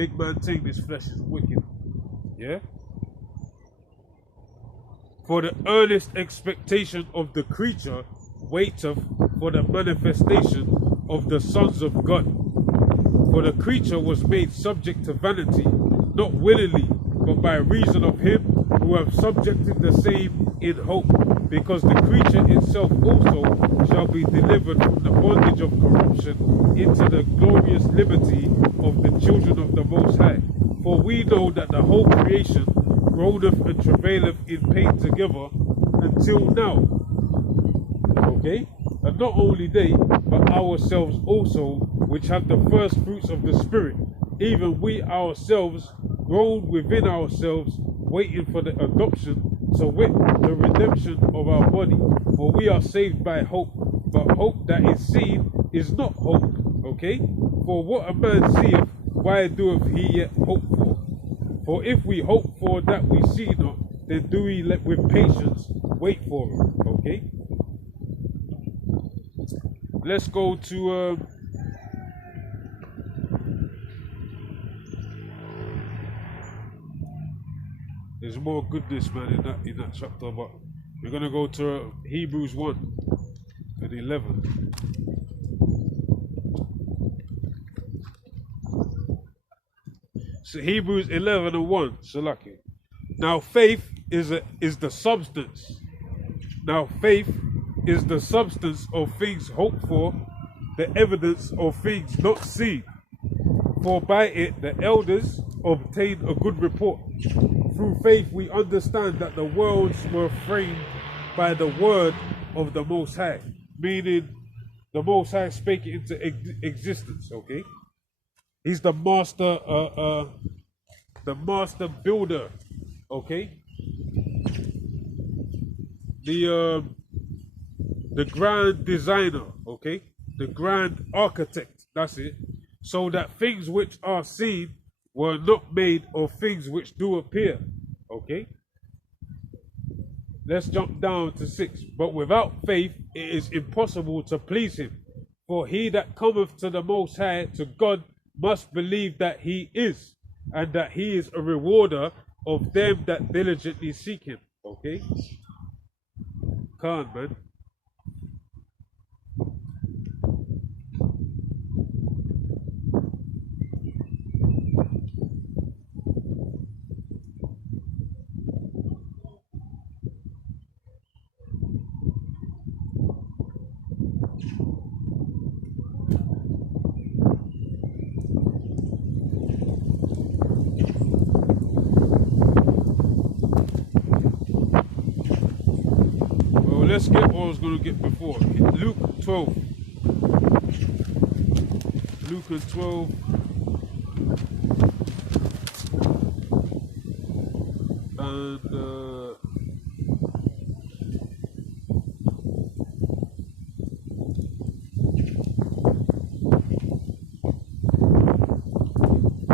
Big man thing, this flesh is wicked. Yeah? For the earnest expectation of the creature waiteth for the manifestation of the sons of God. For the creature was made subject to vanity, not willingly, but by reason of him who have subjected the same in hope, because the creature itself also shall be delivered from the bondage of corruption into the glorious liberty of the children of the Most High. For we know that the whole creation groaneth and travaileth in pain together until now. Okay? And not only they, but ourselves also, which have the first fruits of the Spirit, even we ourselves groan within ourselves, waiting for the adoption, so wit, the redemption of our body. For we are saved by hope, but hope that is seen is not hope. Okay? For what a man seeth, why doeth he yet hope for? For if we hope for that we see not, then do we let with patience wait for it. Okay? Let's go to there's more goodness, man, in that chapter, but we're gonna go to Hebrews 1 and 11. So Hebrews 11 and 1, Salaki. Now faith is the substance. Now faith is the substance of things hoped for, the evidence of things not seen. For by it the elders obtained a good report. Through faith we understand that the worlds were framed by the word of the Most High, meaning the Most High spake it into existence. Okay, He's the master builder. Okay, the grand designer. Okay, the grand architect. That's it. So that things which are seen were not made of things which do appear. Okay, let's jump down to 6. But without faith it is impossible to please him. For he that cometh to the Most High, to God, must believe that he is, and that he is a rewarder of them that diligently seek him. Okay, Khan, man. Let's get what I was going to get before. Luke 12. Luke and 12. And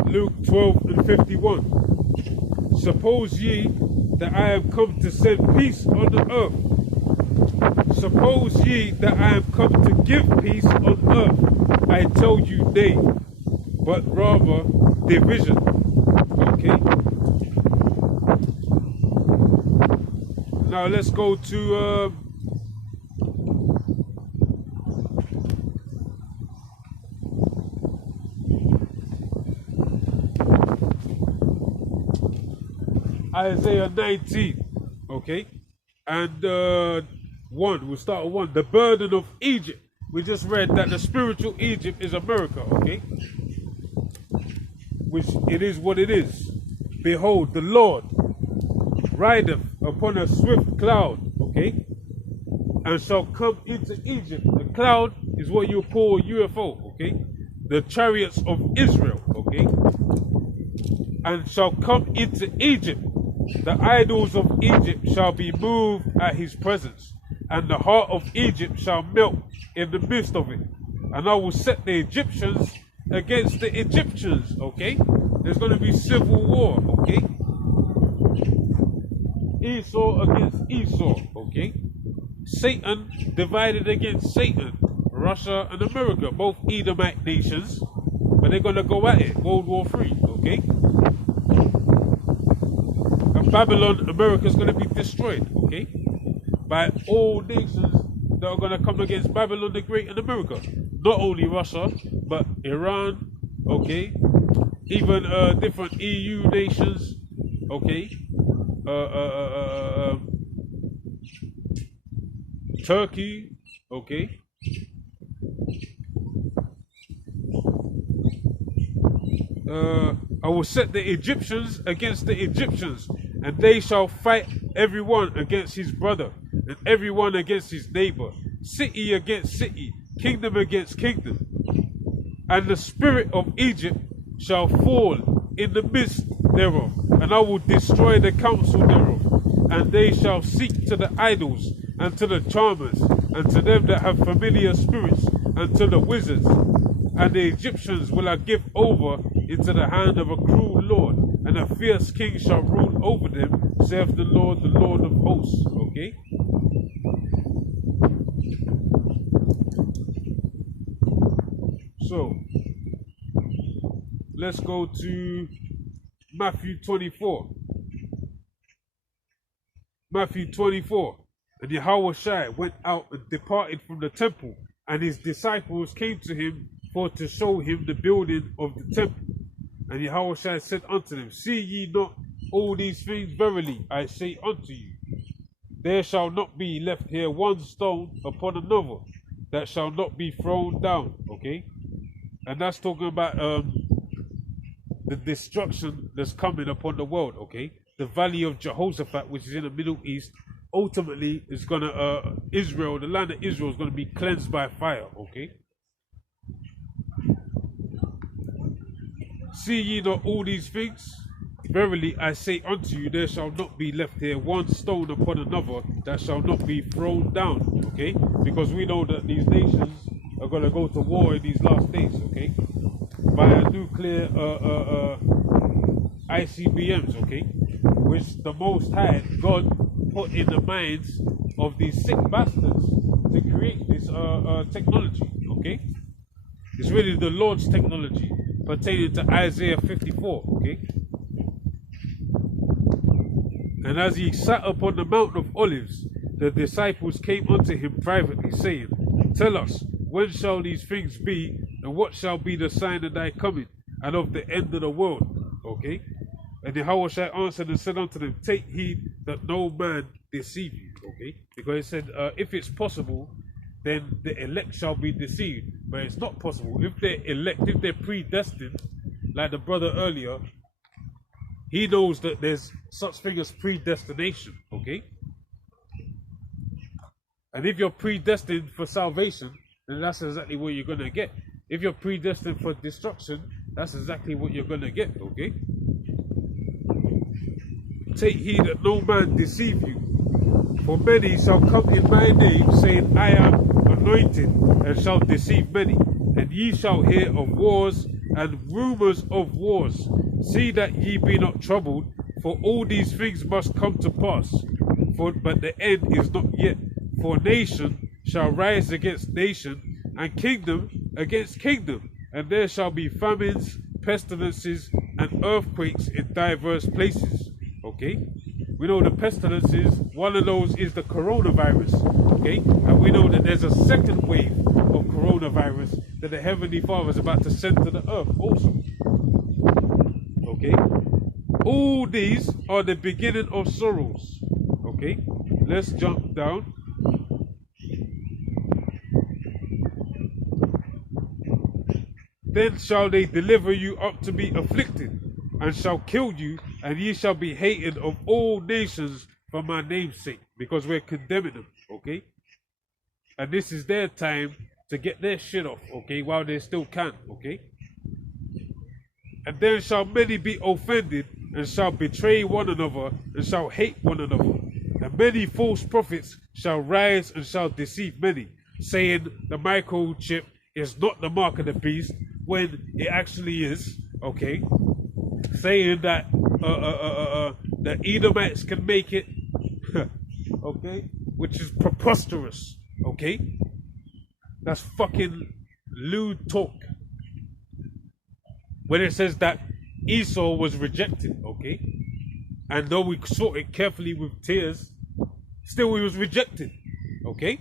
Luke 12 and 51. Suppose ye that I am come to send peace on the earth. Suppose ye that I am come to give peace on earth. I tell you nay, but rather division. Okay. Now let's go to Isaiah 19. Okay, and 1, we'll start with 1. The burden of Egypt. We just read that the spiritual Egypt is America, okay? Which it is what it is. Behold, the Lord rideth upon a swift cloud, okay? And shall come into Egypt. The cloud is what you call UFO, okay? The chariots of Israel, okay? And shall come into Egypt. The idols of Egypt shall be moved at his presence. And the heart of Egypt shall melt in the midst of it. And I will set the Egyptians against the Egyptians, okay? There's going to be civil war, okay? Esau against Esau, okay? Satan divided against Satan. Russia and America, both Edomite nations, but they're gonna go at it. World War III, okay? And Babylon, America's gonna be destroyed, okay? By all nations that are gonna come against Babylon the Great in America. Not only Russia, but Iran, okay? Even different EU nations, okay? Turkey, okay? I will set the Egyptians against the Egyptians, and they shall fight everyone against his brother, and everyone against his neighbor, city against city, kingdom against kingdom. And the spirit of Egypt shall fall in the midst thereof, and I will destroy the counsel thereof. And they shall seek to the idols, and to the charmers, and to them that have familiar spirits, and to the wizards. And the Egyptians will I give over into the hand of a cruel lord, and a fierce king shall rule over them, saith the Lord of hosts. Okay? So, let's go to Matthew 24. Matthew 24. And YAHAWASHI went out and departed from the temple, and his disciples came to him for to show him the building of the temple. And YAHAWASHI said unto them, See ye not all these things? Verily I say unto you, there shall not be left here one stone upon another that shall not be thrown down. Okay? And that's talking about the destruction that's coming upon the world. Okay? The valley of Jehoshaphat, which is in the Middle East, ultimately is gonna Israel, the land of Israel, is gonna be cleansed by fire. Okay. See ye not all these things? Verily I say unto you, there shall not be left here one stone upon another that shall not be thrown down. Okay, because we know that these nations are gonna go to war in these last days. Okay, by a nuclear ICBMs. Okay, which the Most High God put in the minds of these sick bastards to create this technology. Okay, it's really the Lord's technology pertaining to Isaiah 54. Okay, and as he sat upon the Mount of Olives, the disciples came unto him privately, saying, Tell us, when shall these things be, and what shall be the sign of thy coming and of the end of the world? Okay. And YAHAWASHI answered and said unto them, Take heed that no man deceive you. Okay? Because it said, if it's possible, then the elect shall be deceived. But it's not possible. If they're elect, if they're predestined, like the brother earlier, he knows that there's such thing as predestination. Okay? And if you're predestined for salvation, then that's exactly what you're going to get. If you're predestined for destruction, that's exactly what you're going to get. Okay? Take heed that no man deceive you. For many shall come in my name, saying, I am anointed, and shall deceive many. And ye shall hear of wars and rumors of wars. See that ye be not troubled, for all these things must come to pass. But the end is not yet. For nation shall rise against nation, and kingdom against kingdom. And there shall be famines, pestilences, and earthquakes in diverse places. Okay, we know the pestilences, one of those is the coronavirus. Okay, and we know that there's a second wave of coronavirus that the Heavenly Father is about to send to the earth also. Okay, all these are the beginning of sorrows. Okay, let's jump down. Then shall they deliver you up to be afflicted, and shall kill you, and ye shall be hated of all nations for my name's sake, because we're condemning them. Okay, and this is their time to get their shit off. Okay, while they still can. Okay, and then shall many be offended, and shall betray one another, and shall hate one another. And many false prophets shall rise and shall deceive many, saying the microchip is not the mark of the beast, when it actually is. Okay, saying that the Edomites can make it. Okay, which is preposterous. Okay, that's fucking lewd talk. when it says that Esau was rejected, okay? And though we sought it carefully with tears, still he was rejected, okay?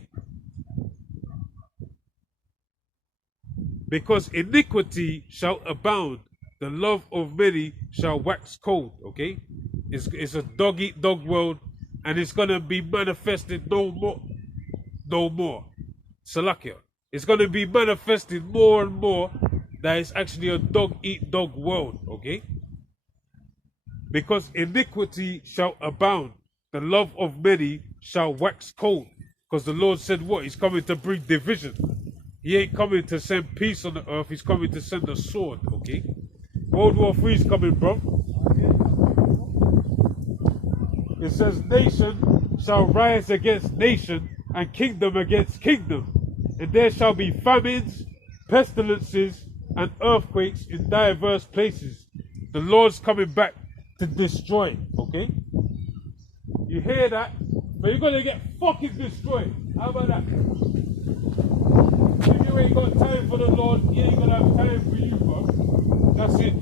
Because iniquity shall abound, the love of many shall wax cold, okay? It's a dog-eat-dog world, and it's going to be manifested no more. No more. Salakia. It's going to be manifested more and more that it's actually a dog-eat-dog world, okay? Because iniquity shall abound, the love of many shall wax cold. Because the Lord said what? He's coming to bring division. He ain't coming to send peace on the earth, he's coming to send a sword, okay? World War III is coming, bro. It says, nation shall rise against nation, and kingdom against kingdom. And there shall be famines, pestilences, and earthquakes in diverse places. The Lord's coming back to destroy, okay? You hear that? But you're gonna get fucking destroyed. How about that? If you ain't got time for the Lord, he ain't gonna have time for you, bro. That's it.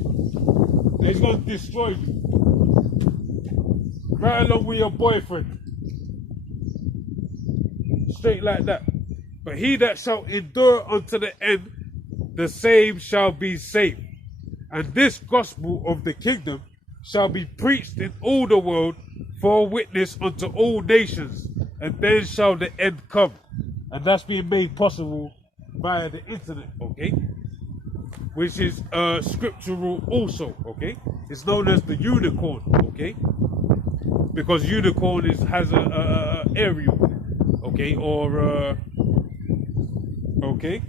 He's gonna destroy you. Right along with your boyfriend. Straight like that. But he that shall endure unto the end, the same shall be saved. And this gospel of the kingdom shall be preached in all the world for a witness unto all nations, and then shall the end come. And that's being made possible via the internet, okay? Which is scriptural also, okay? It's known as the unicorn, okay? Because unicorn has a aerial, okay? Or okay?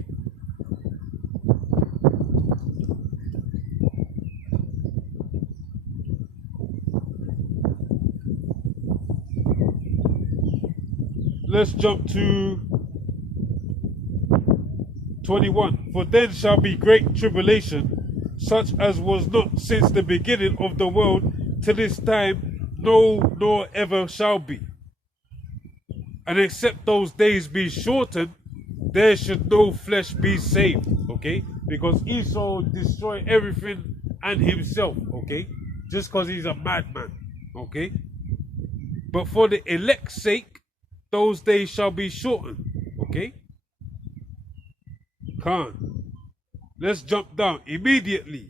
Let's jump to 21. For then shall be great tribulation, such as was not since the beginning of the world to this time, no, nor ever shall be. And except those days be shortened, there should no flesh be saved, okay? Because Esau destroyed everything and himself, okay? Just because he's a madman, okay? But for the elect's sake, those days shall be shortened, okay? Khan. Let's jump down. Immediately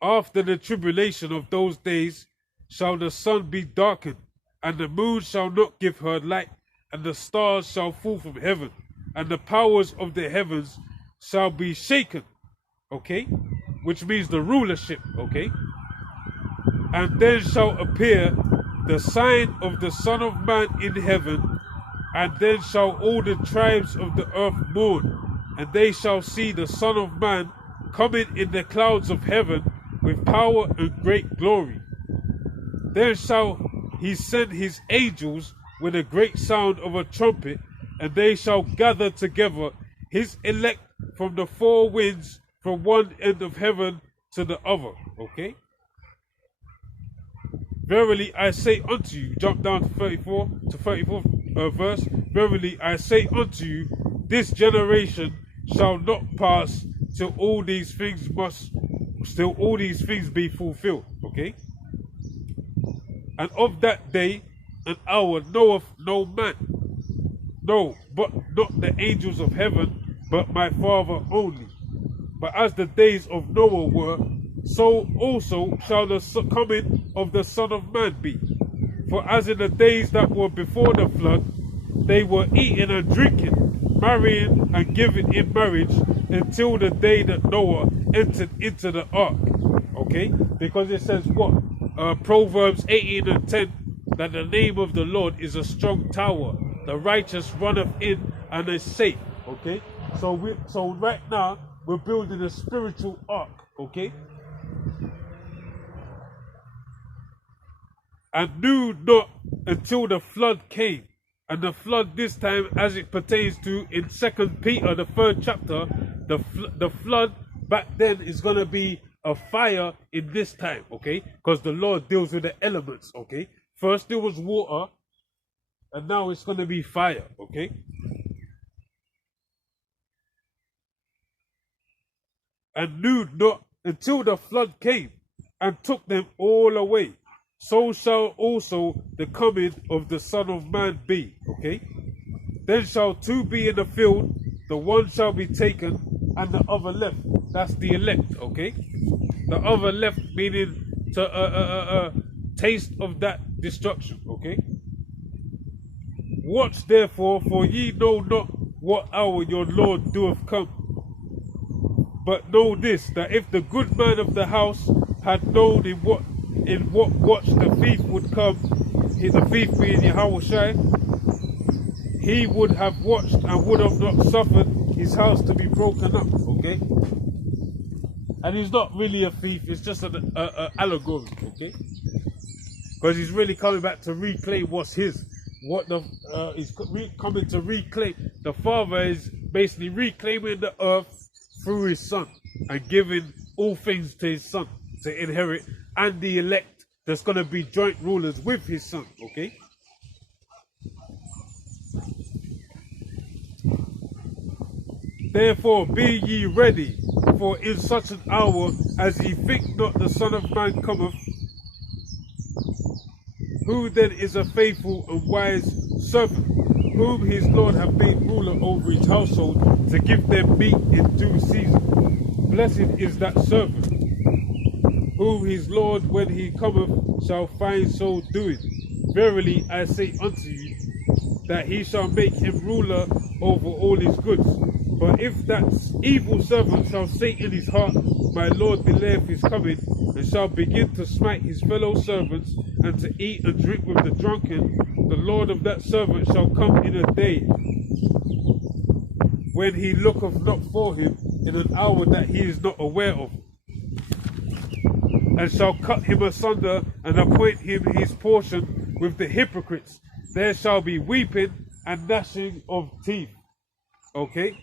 after the tribulation of those days shall the sun be darkened, and the moon shall not give her light, and the stars shall fall from heaven, and the powers of the heavens shall be shaken, okay? Which means the rulership, okay? And then shall appear the sign of the Son of Man in heaven, and then shall all the tribes of the earth mourn, and they shall see the Son of Man coming in the clouds of heaven with power and great glory. Then shall he send his angels with a great sound of a trumpet, and they shall gather together his elect from the four winds, from one end of heaven to the other. Okay? Verily I say unto you, jump down to 34 to 34th verse. Verily I say unto you, this generation shall not pass till all these things be fulfilled. Okay? And of that day and hour knoweth no man, no, but not the angels of heaven, but my Father only. But as the days of Noah were, so also shall the coming of the Son of Man be. For as in the days that were before the flood, they were eating and drinking, marrying and giving in marriage, until the day that Noah entered into the ark. Okay? Because it says what? Proverbs 18 and 10, that the name of the Lord is a strong tower. The righteous runneth in and is safe. Okay? So right now, we're building a spiritual ark. Okay? And knew not until the flood came. And the flood this time, as it pertains to in 2 Peter, the 3rd chapter, the flood back then is going to be a fire in this time, okay? Because the Lord deals with the elements, okay? First there was water, and now it's going to be fire, okay? And knew not until the flood came and took them all away. So shall also the coming of the Son of Man be. Okay? Then shall two be in the field, the one shall be taken and the other left. That's the elect, okay? The other left meaning to taste of that destruction, okay? Watch therefore, for ye know not what hour your Lord doeth come. But know this, that if the good man of the house had known in what watch the thief would come, the thief being Yahawashi, he would have watched and would have not suffered his house to be broken up, okay? And he's not really a thief, it's just an allegory, okay? Because he's really coming back to reclaim what's his. He's coming to reclaim. The Father is basically reclaiming the earth through his Son and giving all things to his Son to inherit, and the elect that's going to be joint rulers with his Son, okay? Therefore be ye ready, for in such an hour as ye think not the Son of Man cometh. Who then is a faithful and wise servant, whom his Lord hath made ruler over his household, to give them meat in due season? Blessed is that servant, whom his Lord when he cometh shall find so doing. Verily I say unto you, that he shall make him ruler over all his goods. But if that evil servant shall say in his heart, my Lord delayeth his coming, and shall begin to smite his fellow servants, and to eat and drink with the drunken, the Lord of that servant shall come in a day when he looketh not for him, in an hour that he is not aware of, and shall cut him asunder, and appoint him his portion with the hypocrites. There shall be weeping and gnashing of teeth. Okay?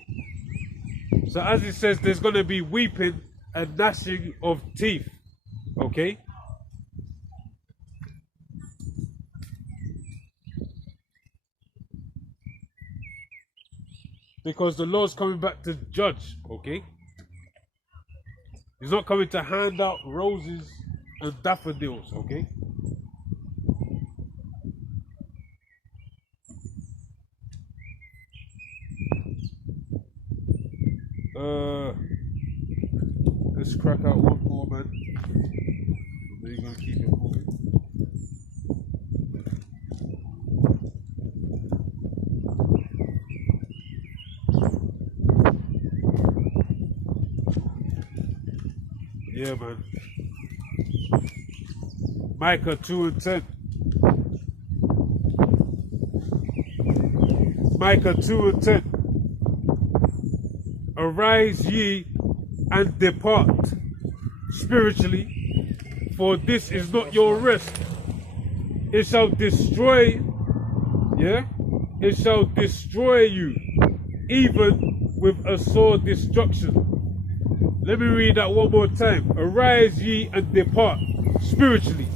So as it says, there's going to be weeping and gnashing of teeth. Okay? Because the Lord's coming back to judge. Okay? He's not coming to hand out roses and daffodils. Okay? Let's crack out one more, man. Then you're gonna keep it moving. Yeah, man. Micah 2 and 10. Micah 2 and 10. Arise ye and depart spiritually, for this is not your rest. It shall destroy, it shall destroy you, even with a sore destruction. Let me read that one more time. Arise ye and depart spiritually,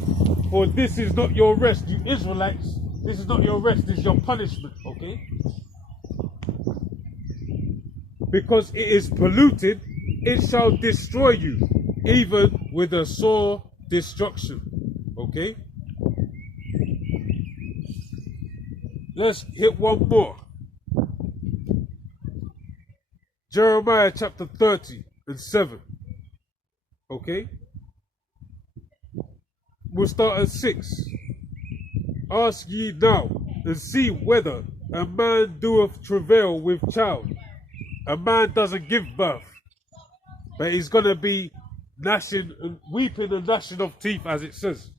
for this is not your rest. You Israelites, this is not your rest, this is your punishment, okay? Because it is polluted, it shall destroy you, even with a sore destruction. Okay? Let's hit one more. Jeremiah chapter 30 and 7. Okay? We'll start at 6. Ask ye now, and see whether a man doeth travail with child. A man doesn't give birth, but he's going to be gnashing and weeping and gnashing of teeth, as it says.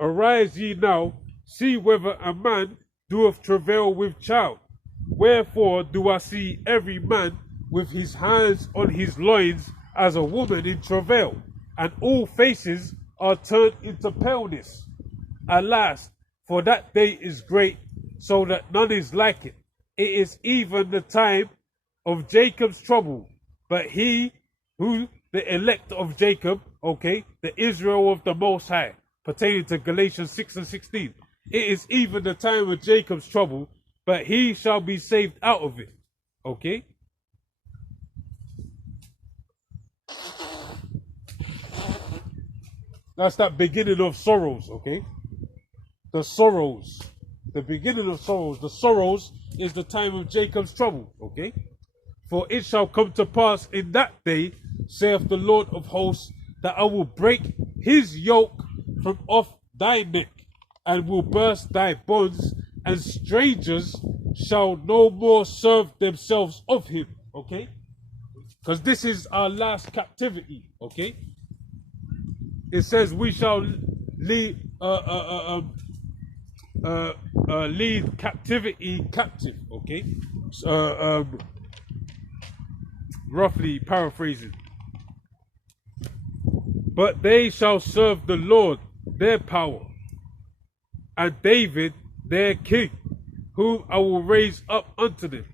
Arise ye now, see whether a man doeth travail with child. Wherefore do I see every man with his hands on his loins as a woman in travail, and all faces are turned into paleness. Alas, for that day is great, so that none is like it. It is even the time of Jacob's trouble, but he who the elect of Jacob, okay, the Israel of the Most High, pertaining to Galatians 6 and 16. It is even the time of Jacob's trouble, but he shall be saved out of it. Okay? That's that beginning of sorrows, okay? The sorrows. The beginning of sorrows. The sorrows is the time of Jacob's trouble, okay? For it shall come to pass in that day, saith the Lord of hosts, that I will break his yoke from off thy neck, and will burst thy bonds, and strangers shall no more serve themselves of him, okay? Because this is our last captivity, okay? It says we shall lead lead captivity captive, okay? Roughly paraphrasing. But they shall serve the Lord their power, and David their king, whom I will raise up unto them.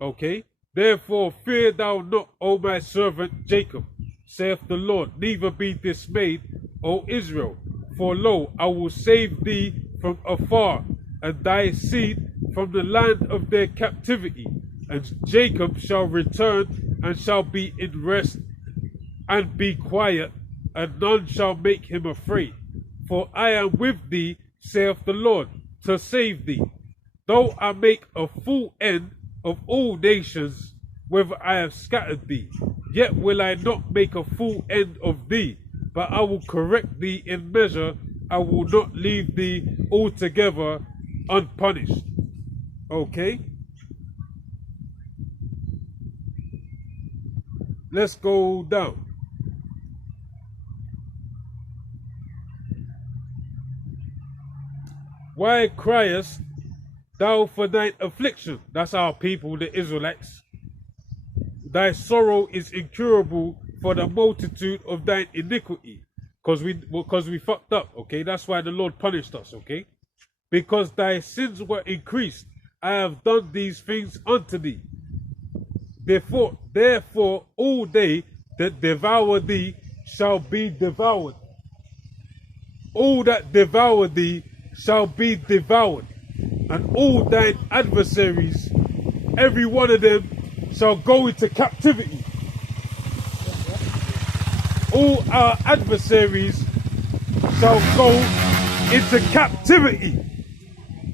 Okay? Therefore fear thou not, O my servant Jacob, saith the Lord, neither be dismayed, O Israel. For lo, I will save thee from afar, and thy seed from the land of their captivity. And Jacob shall return, and shall be in rest, and be quiet, and none shall make him afraid. For I am with thee, saith the Lord, to save thee. Though I make a full end of all nations, whether I have scattered thee, yet will I not make a full end of thee, but I will correct thee in measure. I will not leave thee altogether unpunished. Okay? Let's go down. Why criest thou for thine affliction? That's our people, the Israelites. Thy sorrow is incurable for the multitude of thine iniquity. Because we fucked up, okay? That's why the Lord punished us, okay? Because thy sins were increased, I have done these things unto thee. Therefore, all they that devour thee shall be devoured. All that devour thee shall be devoured. And all thine adversaries, every one of them, shall go into captivity. All our adversaries shall go into captivity.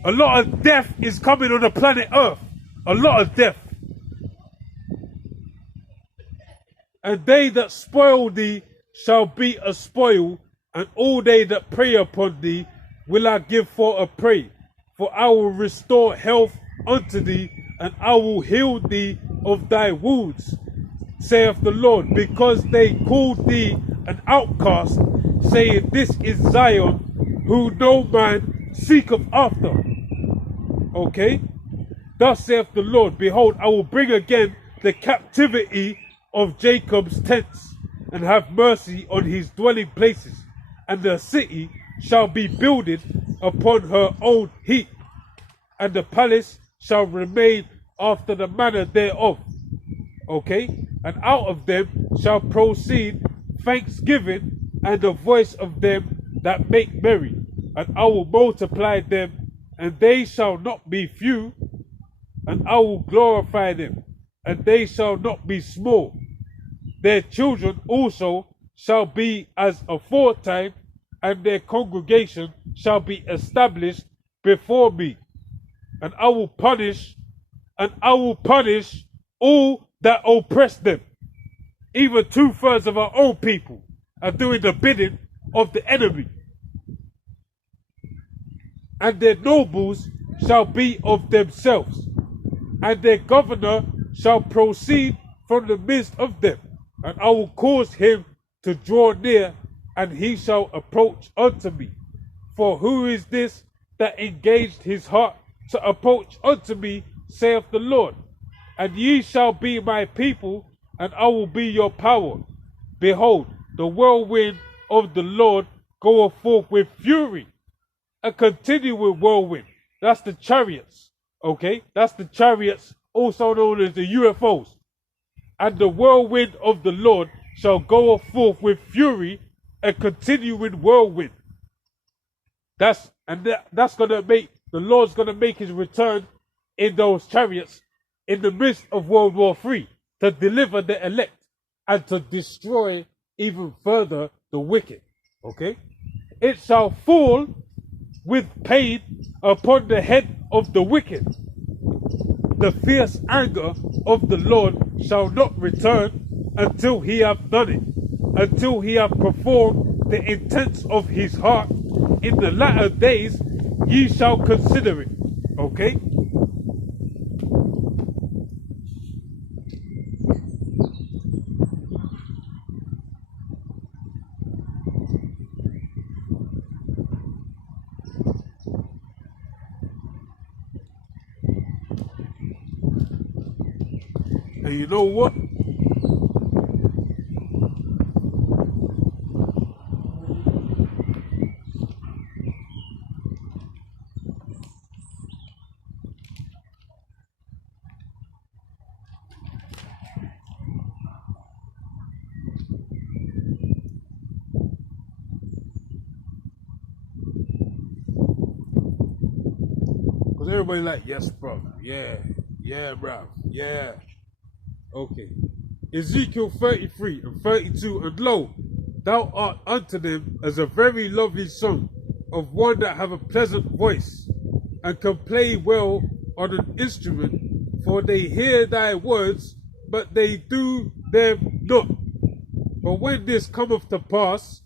A lot of death is coming on the planet Earth. A lot of death. And they that spoil thee shall be a spoil, and all they that prey upon thee will I give for a prey. For I will restore health unto thee, and I will heal thee of thy wounds, saith the Lord, because they called thee an outcast, saying, This is Zion, who no man seeketh after. Okay? Thus saith the Lord, Behold, I will bring again the captivity of Jacob's tents, and have mercy on his dwelling places, and the city shall be builded upon her own heap, and the palace shall remain after the manner thereof. Okay? And out of them shall proceed thanksgiving, and the voice of them that make merry. And I will multiply them, and they shall not be few, and I will glorify them, and they shall not be small. Their children also shall be as aforetime, and their congregation shall be established before me. And I will punish all that oppress them. Even 2/3 of our own people are doing the bidding of the enemy. And their nobles shall be of themselves, and their governor shall proceed from the midst of them. And I will cause him to draw near, and he shall approach unto me. For who is this that engaged his heart to approach unto me, saith the Lord? And ye shall be my people, and I will be your power. Behold, the whirlwind of the Lord goeth forth with fury. A continual whirlwind. That's the chariots. Okay? That's the chariots, also known as the UFOs. And the whirlwind of the Lord shall go forth with fury, a continuing whirlwind. That's gonna make, the Lord's gonna make his return in those chariots in the midst of World War III, to deliver the elect and to destroy even further the wicked. Okay? It shall fall with pain upon the head of the wicked. The fierce anger of the Lord shall not return until he have done it, until he have performed the intents of his heart. In the latter days ye shall consider it. Okay? And you know what? Because everybody like, yes, bro. Yeah. Yeah, bro. Yeah. Okay. Ezekiel 33 and 32. And lo, thou art unto them as a very lovely song of one that have a pleasant voice and can play well on an instrument, for they hear thy words, but they do them not. But when this cometh to pass,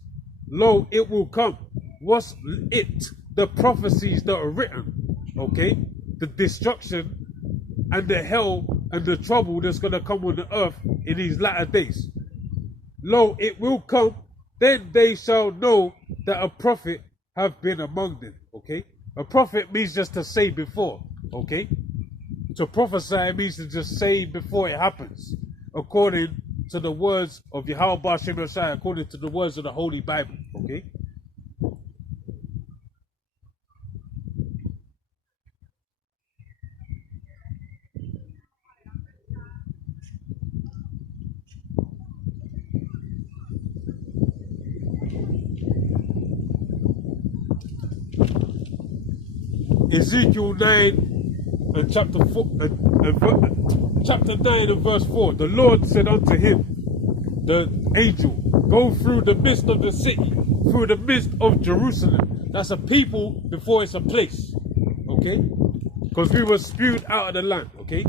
lo, it will come. What's it? The prophecies that are written, okay? The destruction and the hell and the trouble that's going to come on the earth in these latter days. Lo, it will come, then they shall know that a prophet have been among them, okay? A prophet means just to say before, okay? To prophesy means to just say before it happens, according to the words of Yahawah BAHASHEM, according to the words of the Holy Bible, okay? Ezekiel 9 and chapter 4 chapter 9 and verse 4. The Lord said unto him, the angel, go through the midst of the city, through the midst of Jerusalem. That's a people before it's a place, okay? Because we were spewed out of the land, okay?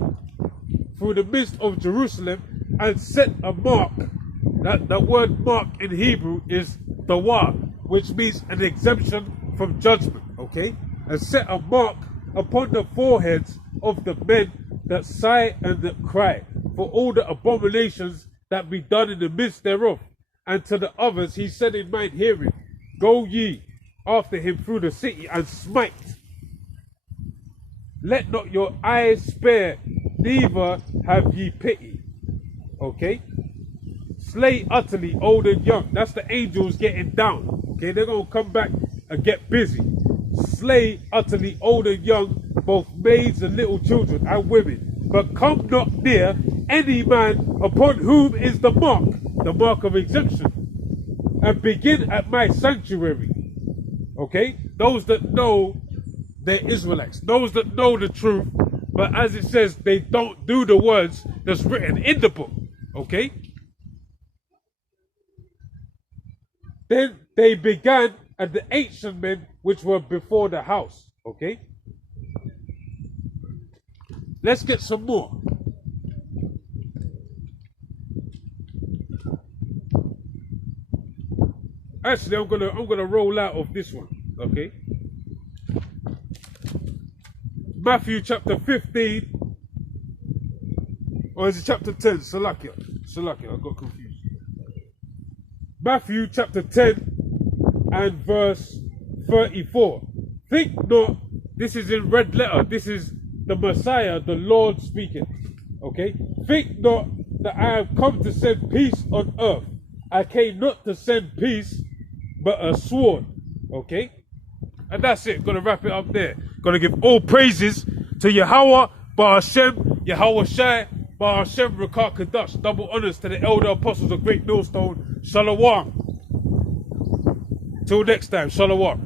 Through the midst of Jerusalem, and set a mark. That word mark in Hebrew is dawah, which means an exemption from judgment, okay? And set a mark upon the foreheads of the men that sigh and that cry, for all the abominations that be done in the midst thereof. And to the others he said in mine hearing, go ye after him through the city and smite. Let not your eyes spare, neither have ye pity. Okay? Slay utterly old and young. That's the angels getting down. Okay, they're going to come back and get busy. Slay utterly old and young, both maids and little children and women. But come not near any man upon whom is the mark of exemption. And begin at my sanctuary. Okay? Those that know they're Israelites. Those that know the truth. But as it says, they don't do the words that's written in the book. Okay? Then they began at the ancient men which were before the house. Okay? Let's get some more. Actually, I'm gonna roll out of this one. Okay? Matthew chapter 15. Or is it chapter 10? Salakia, I got confused. Matthew chapter 10 and verse 34. Think not, this is in red letter, this is the Messiah, the Lord speaking. Okay? Think not that I have come to send peace on earth. I came not to send peace, but a sword. Okay? And that's it. Gonna wrap it up there. Gonna give all praises to Yahawah, BAHASHEM, YAHAWASHI, BAHASHEM, QADASH. Double honors to the elder apostles of Great Millstone. Shalom. Till next time. Shalom.